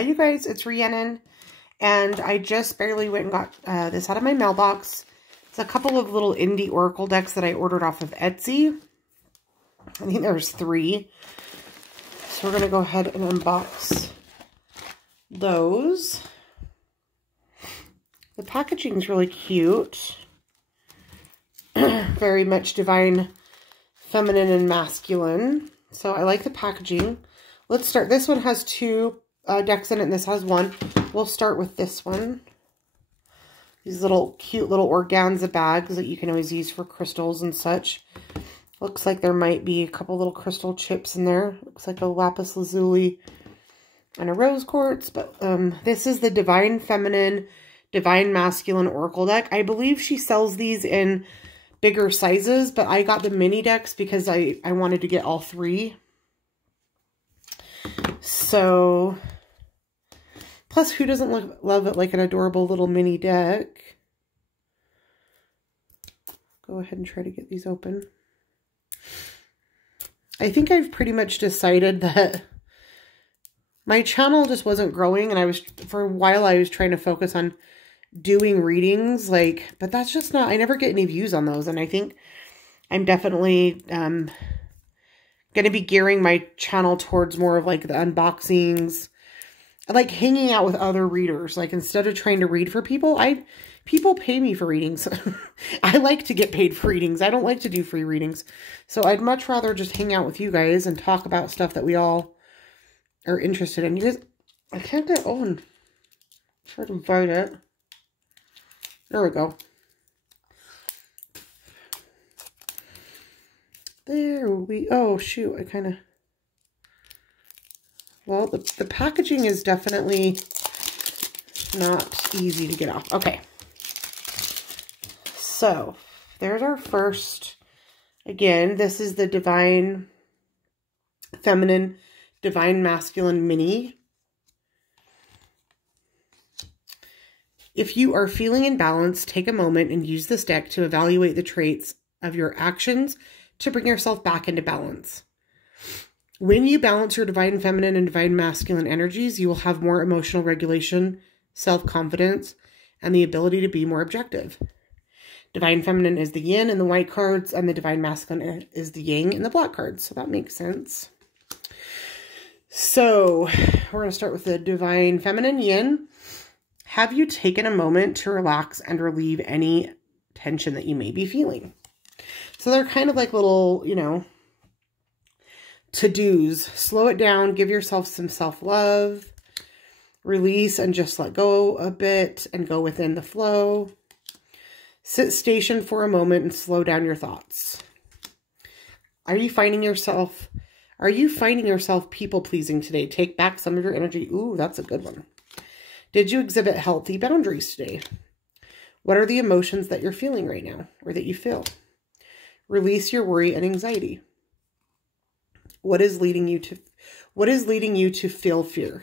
Hi, you guys, it's Rhiannon, and I just barely went and got this out of my mailbox. It's a couple of little indie oracle decks that I ordered off of Etsy. I think there's 3. So we're going to go ahead and unbox those. The packaging is really cute. Very much divine, feminine, and masculine. So I like the packaging. Let's start. This one has 2 decks in it, and this has 1. We'll start with this one. These little cute little organza bags that you can always use for crystals and such. Looks like there might be a couple little crystal chips in there. Looks like a lapis lazuli and a rose quartz. But this is the Divine Feminine, Divine Masculine Oracle deck. I believe she sells these in bigger sizes, but I got the mini decks because I wanted to get all 3. So, plus who doesn't love it like an adorable little mini deck? Go ahead and try to get these open. I think I've pretty much decided that my channel just wasn't growing, and for a while I was trying to focus on doing readings, but that's just not, I never get any views on those, and I think I'm definitely going to be gearing my channel towards more of the unboxings. I like hanging out with other readers. Instead of trying to read for people, people pay me for readings. I like to get paid for readings. I don't like to do free readings. So I'd much rather just hang out with you guys and talk about stuff that we all are interested in. You guys, I can't get on. Try to invite it. There we go. Oh shoot, well, the packaging is definitely not easy to get off. Okay. So, there's our first, again, this is the Divine Feminine, Divine Masculine Mini. If you are feeling imbalanced, take a moment and use this deck to evaluate the traits of your actions to bring yourself back into balance. When you balance your Divine Feminine and Divine Masculine energies, you will have more emotional regulation, self-confidence, and the ability to be more objective. Divine Feminine is the yin in the white cards, and the Divine Masculine is the yang in the black cards. So that makes sense. So we're going to start with the Divine Feminine yin. Have you taken a moment to relax and relieve any tension that you may be feeling? So they're kind of like little, to-dos. Slow it down. Give yourself some self-love. Release and just let go a bit and go within the flow. Sit stationed for a moment and slow down your thoughts. Are you finding yourself people-pleasing today? Take back some of your energy. Ooh, that's a good one. Did you exhibit healthy boundaries today? What are the emotions that you're feeling right now or that you feel? Release your worry and anxiety. What is leading you to feel fear?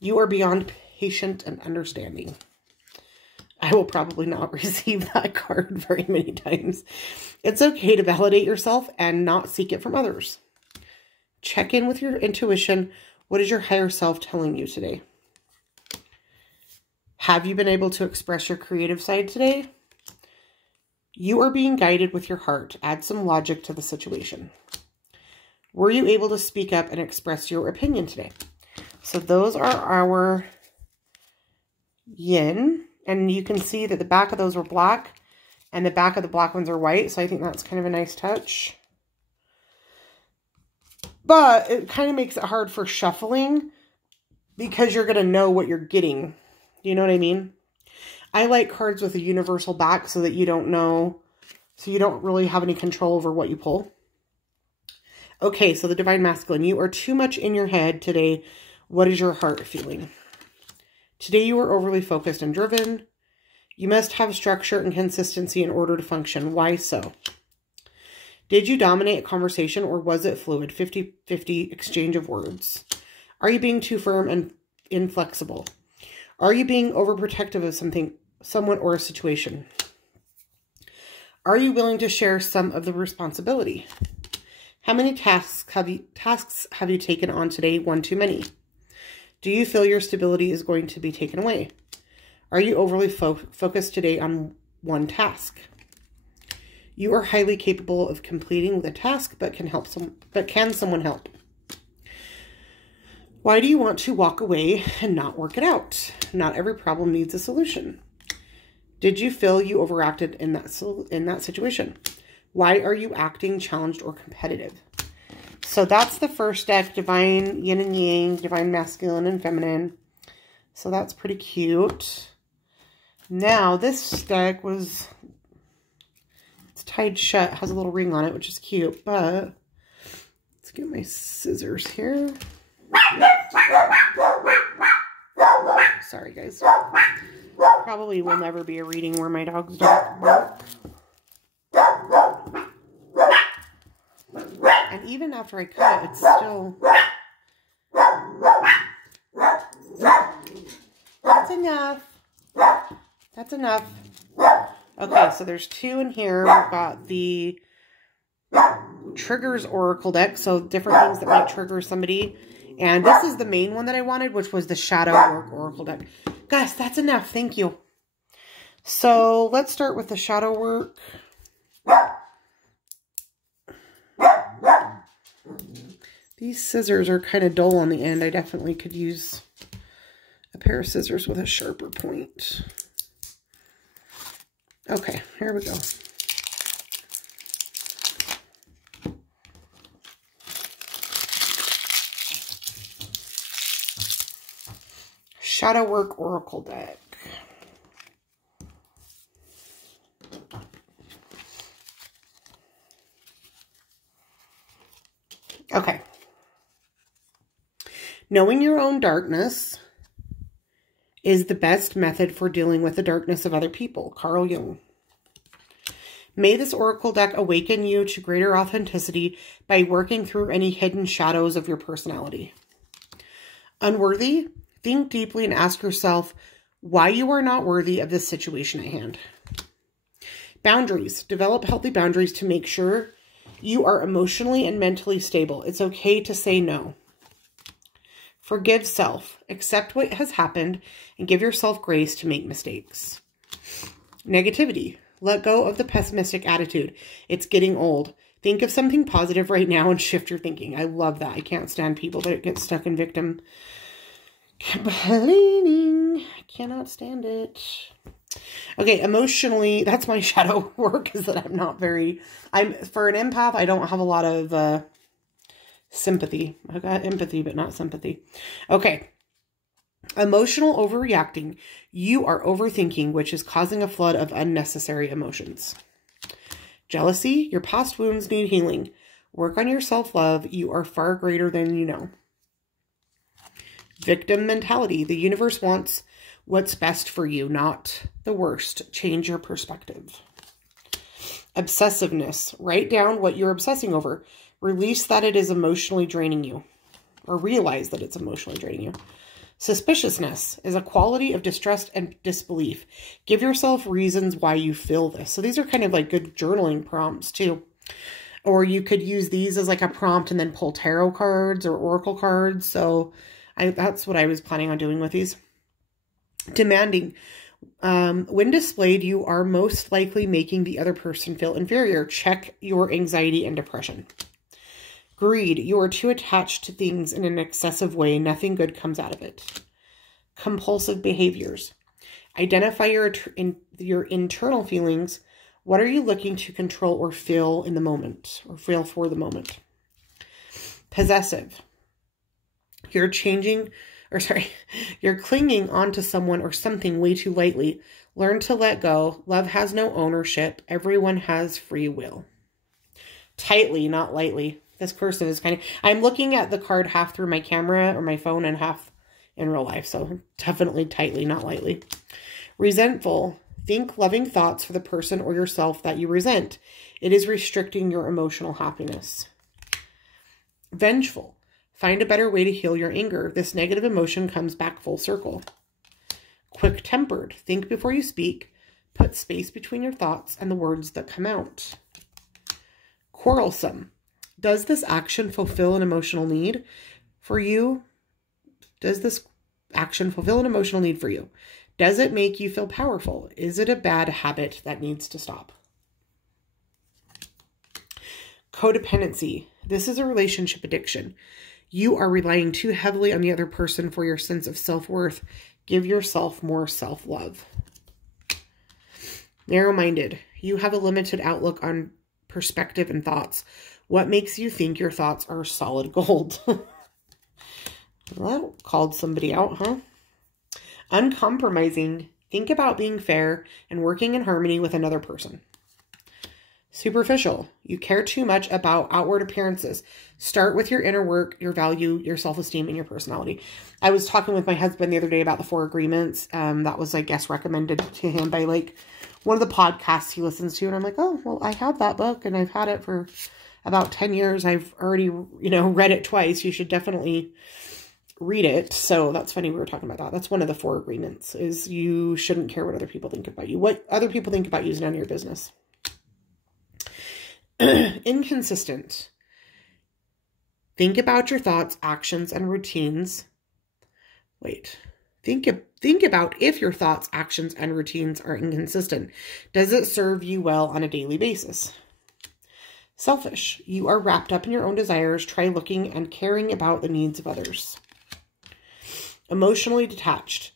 You are beyond patient and understanding. I will probably not receive that card very many times. It's okay to validate yourself and not seek it from others. Check in with your intuition. What is your higher self telling you today? Have you been able to express your creative side today? You are being guided with your heart. Add some logic to the situation. Were you able to speak up and express your opinion today? So those are our yin. And you can see that the back of those were black and the back of the black ones are white. So I think that's kind of a nice touch. But it kind of makes it hard for shuffling because you're going to know what you're getting. You know what I mean? I like cards with a universal back so that you don't know, so you don't really have any control over what you pull. Okay, so the Divine Masculine, you are too much in your head today. What is your heart feeling? Today you are overly focused and driven. You must have structure and consistency in order to function. Why so? Did you dominate a conversation or was it fluid? 50-50 exchange of words. Are you being too firm and inflexible? Are you being overprotective of someone or a situation? Are you willing to share some of the responsibility? How many tasks have you taken on today? One too many. Do you feel your stability is going to be taken away? Are you overly focused today on one task? You are highly capable of completing the task, but can someone help? Why do you want to walk away and not work it out? Not every problem needs a solution. Did you feel you overacted in that situation? Why are you acting challenged or competitive? So that's the first deck, Divine Yin and Yang, Divine Masculine and Feminine. So that's pretty cute. Now this deck it's tied shut, has a little ring on it, which is cute, but let's get my scissors here. Sorry, guys. Probably will never be a reading where my dogs don't bark. And even after I cut it, it's still... That's enough. That's enough. Okay, so there's 2 in here. We've got the Triggers Oracle deck, so different things that might trigger somebody. And this is the main one that I wanted, which was the Shadow Work Oracle deck. Guys, that's enough. Thank you. So let's start with the Shadow Work. These scissors are kind of dull on the end. I definitely could use a pair of scissors with a sharper point. Okay, here we go. Shadow Work Oracle deck. Okay. Knowing your own darkness is the best method for dealing with the darkness of other people. Carl Jung. May this oracle deck awaken you to greater authenticity by working through any hidden shadows of your personality. Unworthy? Think deeply and ask yourself why you are not worthy of this situation at hand. Boundaries. Develop healthy boundaries to make sure you are emotionally and mentally stable. It's okay to say no. Forgive self. Accept what has happened and give yourself grace to make mistakes. Negativity. Let go of the pessimistic attitude. It's getting old. Think of something positive right now and shift your thinking. I love that. I can't stand people that get stuck in victim complaining. I cannot stand it. Okay, emotionally, that's my shadow work, is that for an empath, I don't have a lot of sympathy. I got empathy, but not sympathy. Okay. Emotional overreacting. You are overthinking, which is causing a flood of unnecessary emotions. Jealousy. Your past wounds need healing. Work on your self-love. You are far greater than you know. Victim mentality. The universe wants what's best for you, not the worst. Change your perspective. Obsessiveness. Write down what you're obsessing over. Release that it is emotionally draining you. Or realize that it's emotionally draining you. Suspiciousness is a quality of distrust and disbelief. Give yourself reasons why you feel this. So these are kind of like good journaling prompts too. Or you could use these as like a prompt and then pull tarot cards or oracle cards. So that's what I was planning on doing with these. Demanding. When displayed, you are most likely making the other person feel inferior. Check your anxiety and depression. Greed. You are too attached to things in an excessive way. Nothing good comes out of it. Compulsive behaviors. Identify your internal feelings. What are you looking to control or feel in the moment, or feel for the moment? Possessive. You're clinging onto someone or something way too lightly. Learn to let go. Love has no ownership. Everyone has free will. Tightly, not lightly. This cursive is I'm looking at the card half through my camera or my phone and half in real life. So definitely tightly, not lightly. Resentful. Think loving thoughts for the person or yourself that you resent. It is restricting your emotional happiness. Vengeful. Find a better way to heal your anger. This negative emotion comes back full circle. Quick-tempered. Think before you speak. Put space between your thoughts and the words that come out. Quarrelsome. Does this action fulfill an emotional need for you? Does this action fulfill an emotional need for you? Does it make you feel powerful? Is it a bad habit that needs to stop? Codependency. This is a relationship addiction. You are relying too heavily on the other person for your sense of self-worth. Give yourself more self-love. Narrow-minded. You have a limited outlook on perspective and thoughts. What makes you think your thoughts are solid gold? Well, that called somebody out, huh? Uncompromising. Think about being fair and working in harmony with another person. Superficial. You care too much about outward appearances. Start with your inner work, your value, your self-esteem, and your personality. I was talking with my husband the other day about the 4 agreements. That was, I guess, recommended to him by like one of the podcasts he listens to. And I'm like, oh, well, I have that book and I've had it for about 10 years. I've already, read it twice. You should definitely read it. So that's funny. We were talking about that. That's one of the 4 agreements, is you shouldn't care what other people think about you. What other people think about you is none of your business. Inconsistent. Think about your thoughts, actions, and routines. Wait. Think about if your thoughts, actions, and routines are inconsistent. Does it serve you well on a daily basis? Selfish. You are wrapped up in your own desires. Try looking and caring about the needs of others. Emotionally detached.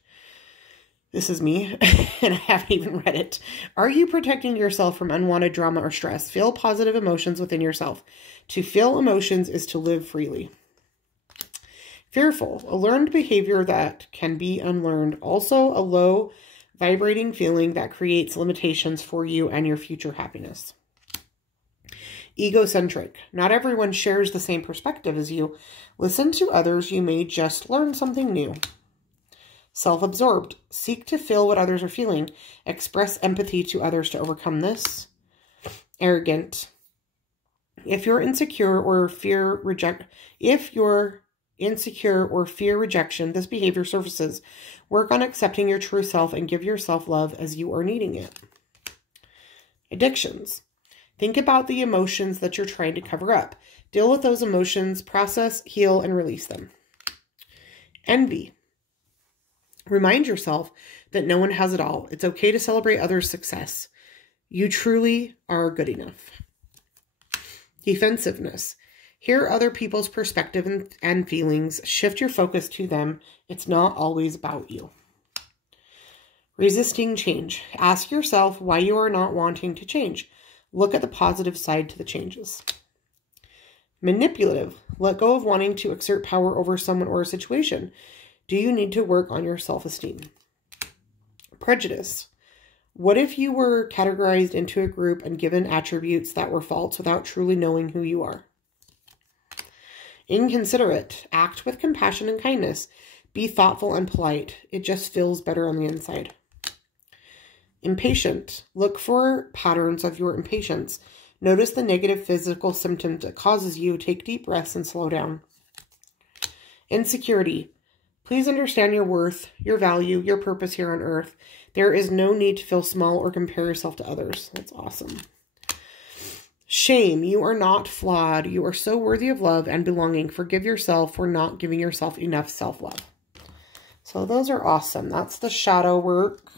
This is me, and I haven't even read it. Are you protecting yourself from unwanted drama or stress? Feel positive emotions within yourself. To feel emotions is to live freely. Fearful. A learned behavior that can be unlearned. Also a low vibrating feeling that creates limitations for you and your future happiness. Egocentric. Not everyone shares the same perspective as you. Listen to others. You may just learn something new. Self-absorbed. Seek to feel what others are feeling. Express empathy to others to overcome this. Arrogant. If you're insecure or fear rejection, this behavior surfaces. Work on accepting your true self and give yourself love as you are needing it. Addictions. Think about the emotions that you're trying to cover up. Deal with those emotions, process, heal, and release them. Envy. Remind yourself that no one has it all. It's okay to celebrate others' success. You truly are good enough. Defensiveness. Hear other people's perspective and feelings. Shift your focus to them. It's not always about you. Resisting change. Ask yourself why you are not wanting to change. Look at the positive side to the changes. Manipulative. Let go of wanting to exert power over someone or a situation. Do you need to work on your self-esteem? Prejudice. What if you were categorized into a group and given attributes that were false without truly knowing who you are? Inconsiderate. Act with compassion and kindness. Be thoughtful and polite. It just feels better on the inside. Impatient. Look for patterns of your impatience. Notice the negative physical symptoms it causes you. Take deep breaths and slow down. Insecurity. Please understand your worth, your value, your purpose here on earth. There is no need to feel small or compare yourself to others. That's awesome. Shame. You are not flawed. You are so worthy of love and belonging. Forgive yourself for not giving yourself enough self-love. So those are awesome. That's the shadow work.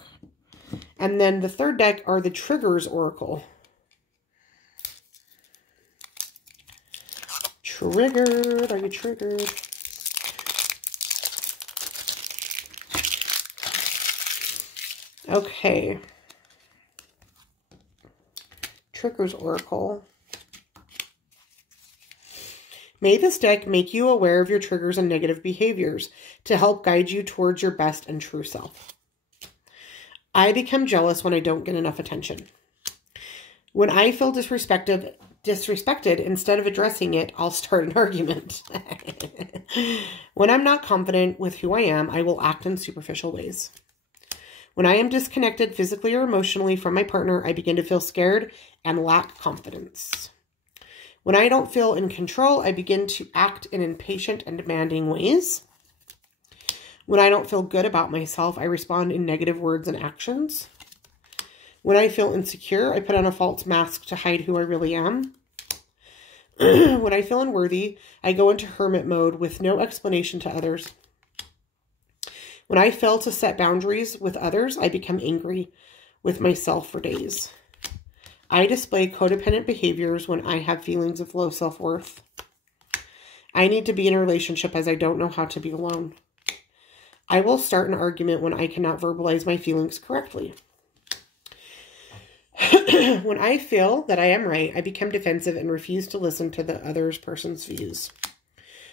And then the third deck are the Triggers Oracle. Triggered. Are you triggered? Okay. Triggers Oracle. May this deck make you aware of your triggers and negative behaviors to help guide you towards your best and true self. I become jealous when I don't get enough attention. When I feel disrespected, instead of addressing it, I'll start an argument. When I'm not confident with who I am, I will act in superficial ways. When I am disconnected physically or emotionally from my partner, I begin to feel scared and lack confidence. When I don't feel in control, I begin to act in impatient and demanding ways. When I don't feel good about myself, I respond in negative words and actions. When I feel insecure, I put on a false mask to hide who I really am. When I feel unworthy, I go into hermit mode with no explanation to others. When I fail to set boundaries with others, I become angry with myself for days. I display codependent behaviors when I have feelings of low self-worth. I need to be in a relationship as I don't know how to be alone. I will start an argument when I cannot verbalize my feelings correctly. When I feel that I am right, I become defensive and refuse to listen to the other person's views.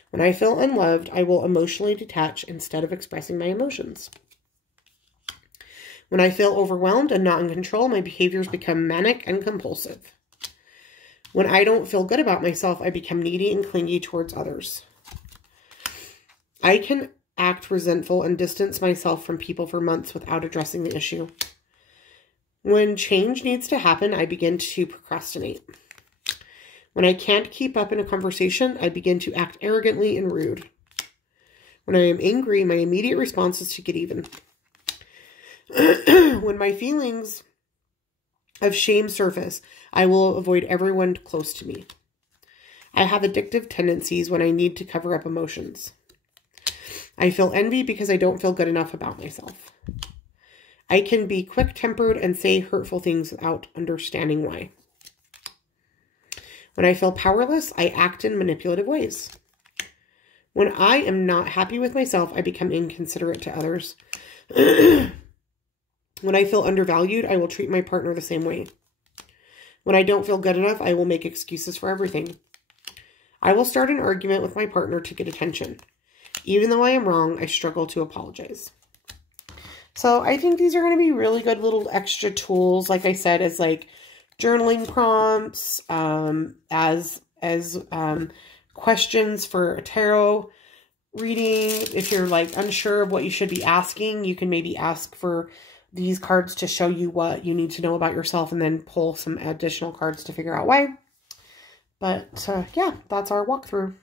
When I feel unloved, I will emotionally detach instead of expressing my emotions. When I feel overwhelmed and not in control, my behaviors become manic and compulsive. When I don't feel good about myself, I become needy and clingy towards others. I can act resentful and distance myself from people for months without addressing the issue. When change needs to happen, I begin to procrastinate. When I can't keep up in a conversation, I begin to act arrogantly and rude. When I am angry, my immediate response is to get even. When my feelings of shame surface, I will avoid everyone close to me. I have addictive tendencies when I need to cover up emotions. I feel envy because I don't feel good enough about myself. I can be quick-tempered and say hurtful things without understanding why. When I feel powerless, I act in manipulative ways. When I am not happy with myself, I become inconsiderate to others. When I feel undervalued, I will treat my partner the same way. When I don't feel good enough, I will make excuses for everything. I will start an argument with my partner to get attention. Even though I am wrong, I struggle to apologize. So I think these are going to be really good little extra tools, like I said, as like journaling prompts, as questions for a tarot reading. If you're like unsure of what you should be asking, you can maybe ask for these cards to show you what you need to know about yourself and then pull some additional cards to figure out why. But yeah, that's our walkthrough.